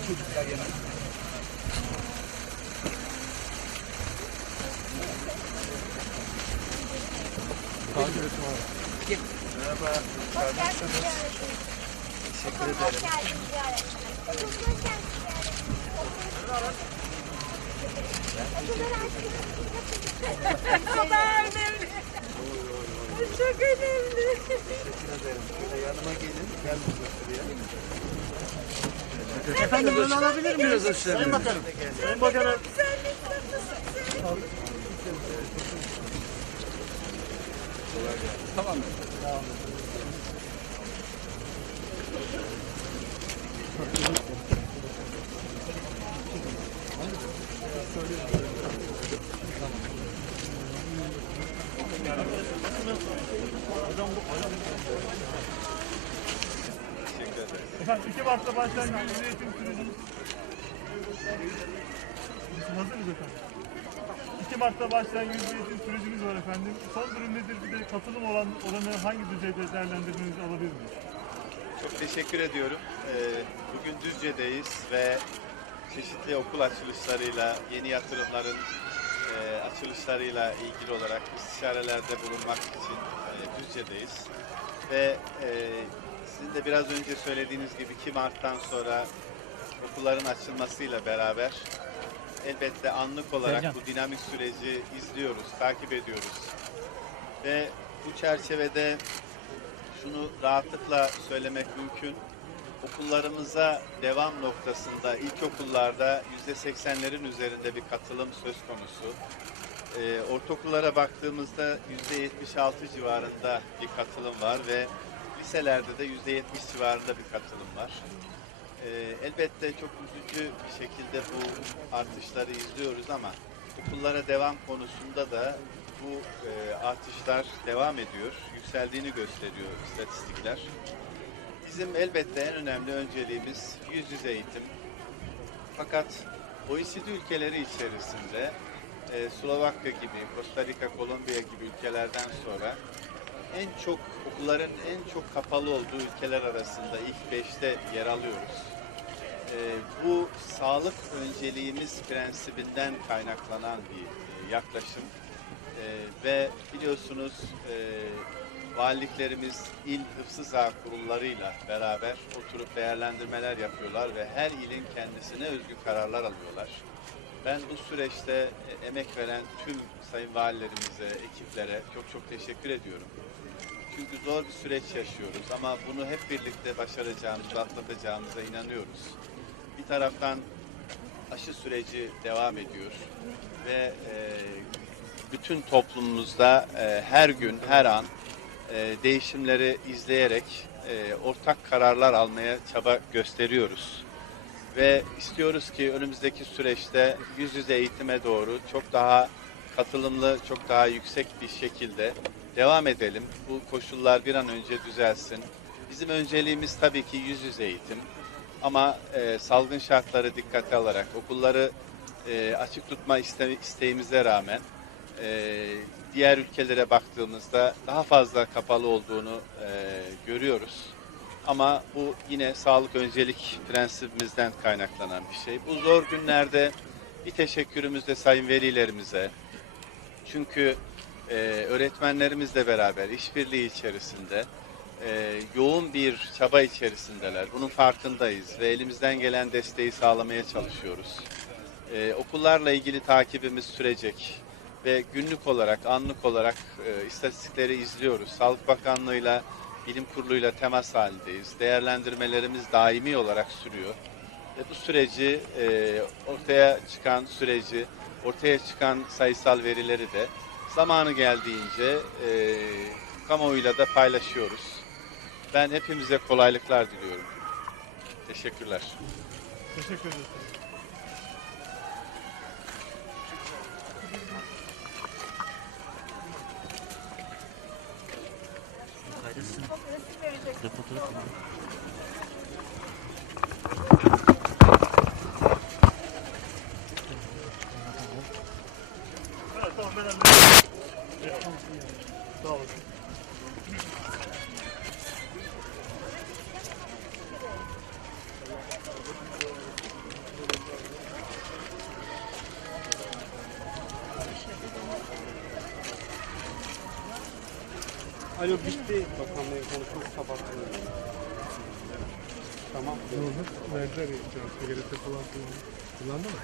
Bütün çocuklar yemek. Kanka Merhaba. Hoş geldiniz. Teşekkür ederim. O da önemli. Bu çok önemli. Teşekkür ederim. Şöyle yanıma gelin. Gel bu gösteriye. Efendim böyle alabilir miyiz? Sayın Bakanım. Sayın Bakanım. Efendim 2 Mart'ta başlayan yüz yüze eğitim sürecimiz Biz hazırız efendim. 2 Mart'ta başlayan yüz yüze eğitim sürecimiz var efendim. Son durum nedir? Bir de katılım olan oranı hangi düzeyde değerlendirmenizi alabilir miyiz? Çok teşekkür ediyorum. Ee, Bugün Düzce'deyiz ve çeşitli okul açılışlarıyla, yeni yatırımların e, açılışlarıyla ilgili olarak istişarelerde bulunmak için Düzce'deyiz. Ve e, sizin de biraz önce söylediğiniz gibi 2 Mart'tan sonra okulların açılmasıyla beraber elbette anlık olarak bu dinamik süreci izliyoruz, takip ediyoruz. Ve bu çerçevede şunu rahatlıkla söylemek mümkün. Okullarımıza devam noktasında ilkokullarda %80'lerin üzerinde bir katılım söz konusu. Ee, ortaokullara baktığımızda %76 civarında bir katılım var ve liselerde de %70 civarında bir katılım var. Ee, elbette çok üzücü bir şekilde bu artışları izliyoruz ama okullara devam konusunda da bu e, artışlar devam ediyor, yükseldiğini gösteriyor istatistikler. Bizim elbette en önemli önceliğimiz yüz yüze eğitim. Fakat OECD ülkeleri içerisinde e, Slovakya gibi, Costa Rica, Kolombiya gibi ülkelerden sonra en çok okulların en çok kapalı olduğu ülkeler arasında ilk beşte yer alıyoruz. E, bu sağlık önceliğimiz prensibinden kaynaklanan bir e, yaklaşım. E, ve biliyorsunuz e, valiliklerimiz il hıfzı saha kurullarıyla beraber oturup değerlendirmeler yapıyorlar ve her ilin kendisine özgü kararlar alıyorlar. Ben bu süreçte e, emek veren tüm sayın valilerimize, ekiplere çok çok teşekkür ediyorum. Çünkü zor bir süreç yaşıyoruz ama bunu hep birlikte başaracağımıza, atlatacağımıza inanıyoruz. Bir taraftan aşı süreci devam ediyor ve e, bütün toplumumuzda e, her gün, her an e, değişimleri izleyerek e, ortak kararlar almaya çaba gösteriyoruz. Ve istiyoruz ki önümüzdeki süreçte yüz yüze eğitime doğru çok daha katılımlı, çok daha yüksek bir şekilde devam edelim. Bu koşullar bir an önce düzelsin. Bizim önceliğimiz tabii ki yüz yüze eğitim. Ama e, salgın şartları dikkate alarak okulları e, açık tutma iste, isteğimize rağmen e, diğer ülkelere baktığımızda daha fazla kapalı olduğunu e, görüyoruz. Ama bu yine sağlık öncelik prensibimizden kaynaklanan bir şey. Bu zor günlerde bir teşekkürümüz de sayın velilerimize. Çünkü e, öğretmenlerimizle beraber işbirliği içerisinde e, yoğun bir çaba içerisindeler. Bunun farkındayız ve elimizden gelen desteği sağlamaya çalışıyoruz. E, okullarla ilgili takibimiz sürecek ve günlük olarak, anlık olarak e, istatistikleri izliyoruz. Sağlık Bakanlığı'yla, Bilim Kurulu'yla temas halindeyiz. Değerlendirmelerimiz daimi olarak sürüyor. Ve bu süreci, e, ortaya çıkan süreci, ortaya çıkan sayısal verileri de zamanı geldiğince e, kamuoyuyla da paylaşıyoruz. Ben hepimize kolaylıklar diliyorum. Teşekkürler. Teşekkür ederiz. Resim verecek. Evet tamam ben. Evet. Sağ olasın. Alo bitti. Bakan Bey'in konuşması kapattı. Tamam. Ne oldu? Verdiler ya. Sigarete falan kullandı. Kullandı mı?